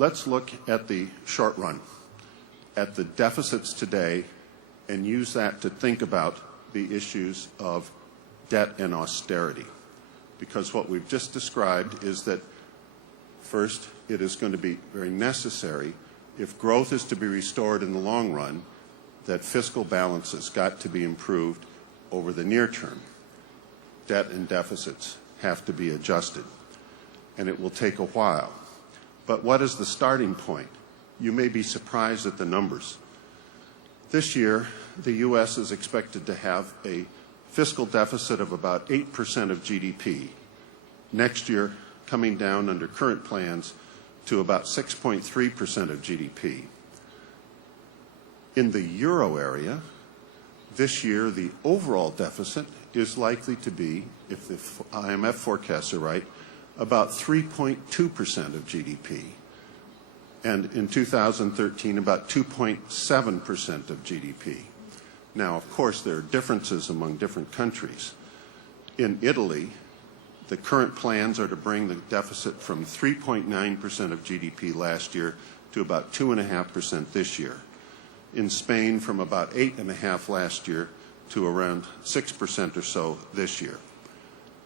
let's look at the short run, at the deficits today, and use that to think about the issues of debt and austerity. Because what we've just described is that, first, it is going to be very necessary, if growth is to be restored in the long run, that fiscal balance has got to be improved over the near term. Debt and deficits have to be adjusted, and it will take a while. But what is the starting point? You may be surprised at the numbers. This year, the U.S. is expected to have a fiscal deficit of about 8% of GDP. Next year, coming down under current plans to about 6.3% of GDP. In the euro area, this year the overall deficit is likely to be, if the IMF forecasts are right, about 3.2% of GDP. And in 2013, about 2.7% of GDP. Now, of course, there are differences among different countries. In Italy, the current plans are to bring the deficit from 3.9% of GDP last year to about 2.5% this year. In Spain, from about 8.5% last year to around 6% or so this year.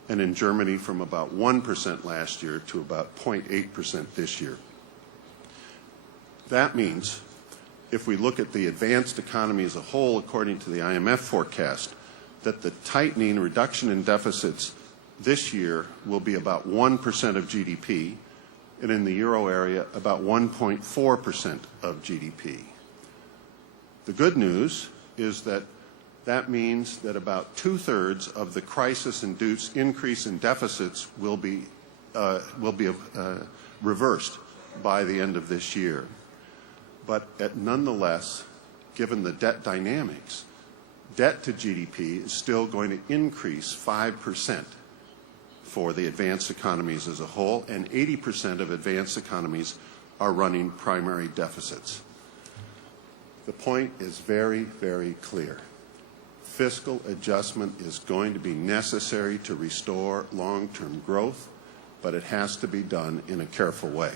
And in Germany, from about 1% last year to about 0.8% this year. That means, if we look at the advanced economy as a whole, according to the IMF forecast, that the tightening reduction in deficits this year will be about 1% of GDP, and in the euro area, about 1.4% of GDP. The good news is that that means that about 2/3 of the crisis-induced increase in deficits will be reversed by the end of this year. But nonetheless, given the debt dynamics, debt to GDP is still going to increase 5% for the advanced economies as a whole, and 80% of advanced economies are running primary deficits. The point is very, very clear. Fiscal adjustment is going to be necessary to restore long-term growth, but it has to be done in a careful way.